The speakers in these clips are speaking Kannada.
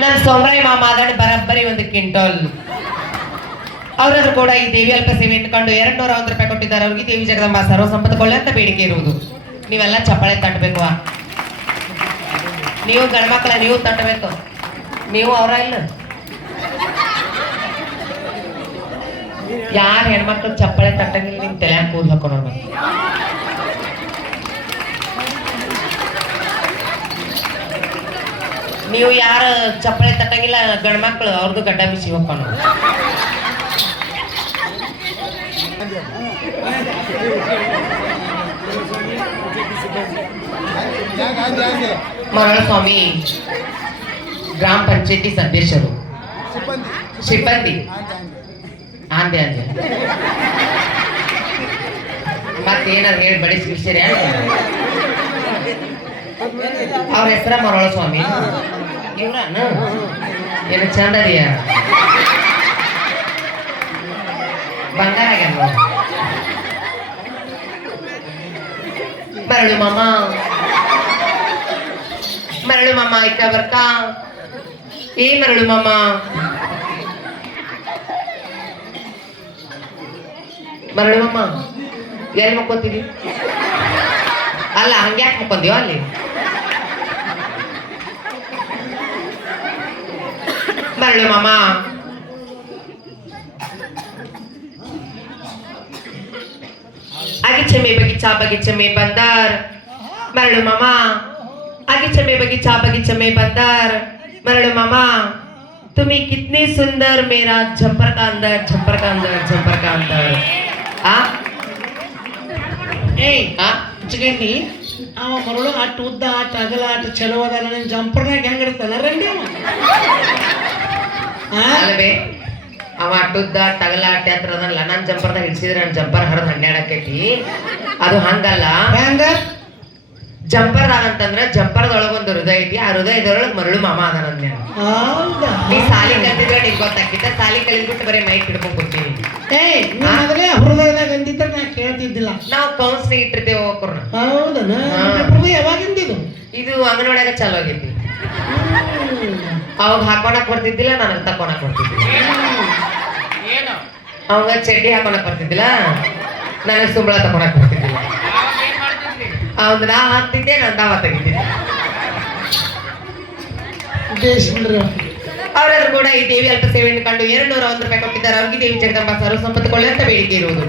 ನನ್ನ ಸೋಮರಾಯ ಮಾಮ ಮಾತಾಡಿ ಬರಬ್ಬರಿ ಒಂದು ಕಿಂಟೋಲ್. ಅವರಾದ್ರೂ ಕೂಡ ಈ ದೇವಿ ಅಲ್ಪ ಸೇವೆ ಇಟ್ಕೊಂಡು ಎರಡ್ ನೂರ ಒಂದು ರೂಪಾಯಿ ಕೊಟ್ಟಿದ್ದಾರೆ. ಅವ್ರಿಗೆ ದೇವಿ ಜಗದಂಬ ಸರ್ವ ಸಂಪತ್ತು ಕೊಳ್ಳೆ ಅಂತ ಬೇಡಿಕೆ ಇರುವುದು. ನೀವೆಲ್ಲ ಚಪ್ಪಾಳೆ ತಟ್ಟಬೇಕು. ನೀವು ಗಂಡ್ಮಕ್ಳ ನೀವು ತಟ್ಟಬೇಕು. ನೀವು ಅವರ ಇಲ್ಲ. ಯಾರು ಹೆಣ್ಮಕ್ಳು ಚಪ್ಪಾಳೆ ತಟ್ಟಂಗಿಲ್ಲ, ನಿಮ್ ತಲೆ ಹಾಕೊಂಡು ನೀವು ಯಾರು ಚಪ್ಪಳೆ ತಟ್ಟಂಗಿಲ್ಲ ಗಂಡ್ಮಕ್ಳು ಅವ್ರದ್ದು ಗಡ್ಡ ಬಿಸಿ ಹೋಗ್ಕೊಂಡು ಮರಳ ಸ್ವಾಮಿ ಗ್ರಾಮ ಪಂಚಾಯತಿ ಸದಸ್ಯರು ಸಿಬ್ಬಂದಿ. ಆಂದೆ ಅಂದೆ ಮತ್ತೇನಾದ್ರು ಹೇಳಿ, ಬಡಿಸಿ ಸಿಗ್ಸಿರಿ ಅವ್ರ ಹೆಸರ ಮರಳ ಸ್ವಾಮಿ ಇವ್ರನ್ನ? ಏನು ಚಂದ ಅದೀಯ ಬಂಗಾರ ಆಗ್ಯಾನ ಮರಳು ಮಾಮ. ಮರಳು ಮಾಮ ಇಕ್ಕ ಬರ್ತಾ ಏ ಮರಳು ಮಾಮ. ಮರಳು ಮಾಮ ಎಲ್ಲಿ ಮಕ್ಕೋತೀರಿ? ಅಲ್ಲ ಹಂಗ್ಯಾಕೆ ಮಕ್ಕೊಂದೀವ ಅಲ್ಲಿ? ಮರಳು ಮಾಮ आगीचे मे बगीचा बगीचे में बंदर मरड़ू मामा आगीचे में बगीचा बगीचे में बंदर मरड़ू मामा तुम्ही कितनी सुंदर मेरा झंपर का अंदर झंपर का अंदर झंपर का अंदर आ ಏಯ್ ಆ ಚಿಗಂಡಿ ಅವ ಮರಳು ಆಟ ಉದ್ದ ಆಟ ಅಗಲ ಆಟ ಚಲೋ ಅದ ನನ್ನ ಜಂಪರ್ನಾಗ ಹೆಂಗ್ ಇರ್ತಾನ ರಂಡಿ ಅವ ಆ? ಅಲ್ವೇ ಅವ ಅಟ್ಟುದ್ದ ತಗಲಾಟ ಹತ್ರ ಅದನ್ನ ನನ್ನ ಜಂಪರ್ದಾಗ ಹಿಡ್ಸಿದ್ರೆ ನನ್ನ ಜಂಪರ್ ಹರಿದ್ ಹನ್ನೆರಡಕ್ಕೈತಿ ಅದು ಹಂಗಲ್ಲ. ಹೆಂಗ? ಜಂಪರ್ದಾಗ ಅಂತಂದ್ರ ಜಂಪರ್ದೊಳಗ ಒಂದು ಹೃದಯ ಐತಿ ಆ ಹೃದಯದೊಳಗ ಮರಳು ಮಾಮ ಅದ ನನ್ನ ನೀ ಸಾಲಿ ಕಲ್ತಿದ್ರೆ ನಿಂಗೆ ಗೊತ್ತಾಗ್ತಿತ್ತ ಸಾಲಿ ಕಲಿದ್ಬಿಟ್ಟು ಬರೀ ಮೈಕ್ ಹಿಡ್ಕೊಂಡ್ ಏಯ್ ನೀ ಮೊದಲೇ ಹೃದಯದಾಗ ಅಂದಿದ್ರೆ ನಾ ಕೇಳ್ತಿದ್ದಿಲ್ಲ. ನಾವು ಕೌನ್ಸ್ಲಿಂಗ್ ಇಟ್ಟಿರ್ತೇವೆ. ಹೃದಯ ಯಾವಾಗಿಂದಿದು ಇದು ಅಂಗನವಾಡಿಯಾಗ ಚಾಲು ಆಗೈತಿ. ಅವಾಗ ಹಾಕೋಣಕ್ ಬರ್ತಿದ್ದಿಲ್ಲ ನನಗೆ ತಕೊಳಕ್ ಬರ್ತಿದ್ದಿಲ್ಲ ಅವಾಗ ಚಡ್ಡಿ ಹಾಕೋಣಕ್ ಬರ್ತಿದ್ದಿಲ್ಲ ನನಗೆ ಸುಂಬಳ ತಕೊಳಕ್ ಬರ್ತಿದ್ದಿಲ್ಲ ಅವಾಗ ನಾ ಹಾಕ್ತಿದ್ದೆ ನಾನು ತಾವ ತೆಗಿತಿದ್ದೆ. ಅವರಾದ್ರೂ ಕೂಡ ಈ ದೇವಿ ಅಲ್ಪ ಸೇವೆಯನ್ನು ಕಂಡು ಎರಡು ನೂರ ಒಂದು ರೂಪಾಯಿ ಕೊಟ್ಟಿದ್ದಾರೆ. ಅವ್ರಿಗೆ ದೇವಿ ಜಗದಂಬ ಸರ್ವ ಸಂಪತ್ತು ಕೊಳ್ಳೆ ಅಂತ ಬೇಡಿಕೆ ಇರುವುದು.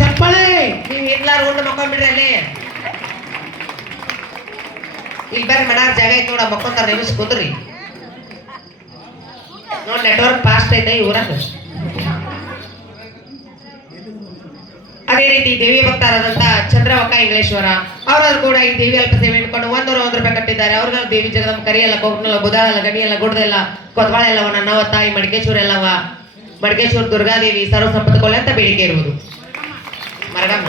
ಚಪ್ಪಾಳೆ! ನೀವು ಎಲ್ಲಾರು ಒಂದು ಮಕ್ಕೊಂಡ್ಬಿಡ್ರಿ ಅಲ್ಲಿ. ಇಲ್ಲಿ ಬರ್ರಿ ಮನಾರ್ ಜಾಗ ಐತೆ ನೋಡ ಮಕ್ಕೊಂತಾರೆ ನಿಮಿಷ ಕುಂದ್ರಿ ನೋಡ್ ನೆಟ್ವರ್ಕ್ ಫಾಸ್ಟ್ ಐತೆ ಈ ಅದೇ ರೀತಿ ದೇವಿ ಭಕ್ತರಾದಂತ ಚಂದ್ರವಕ್ಕ ಇಂಗ್ಲೇಶ್ವರ ಅವರಾದ್ರು ಕೂಡ ಈ ದೇವಿ ಅಲ್ಪ ಸೇವೆ ಇಟ್ಕೊಂಡು ಒಂದೂರ ಒಂದು ರೂಪಾಯಿ ಕಟ್ಟಿದ್ದಾರೆ. ಅವ್ರಿಗೆ ದೇವಿ ಜಗದಮ್ಮ ಕರಿಯಲ್ಲ ಕೊಬ್ಬನಲ್ಲ ಬುಧಾಳಲ್ಲ ಗಡಿಯಲ್ಲ ಗುಡ್ದೆಲ್ಲ, ಕೊತ್ವಾಳ ಎಲ್ಲವ ನನ್ನವ ತಾಯಿ, ಮಡಿಕೇಶ್ವರ ಎಲ್ಲವ, ಮಡಿಕೇಶ್ವರ ದುರ್ಗಾದೇವಿ ಸರ್ವ ಸಂಪತ್ತು ಕೊಲೆ ಅಂತ ಬೇಡಿಕೆ ಇರುವುದು. ಮರಗಮ್ಮ,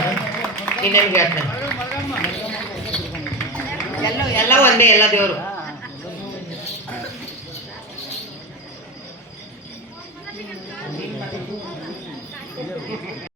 ಇನ್ನೇನು ಹೇಳ್ತಾರೆ ಎಲ್ಲ ಎಲ್ಲ ಒಂದೇ, ಎಲ್ಲ ದೇವರು.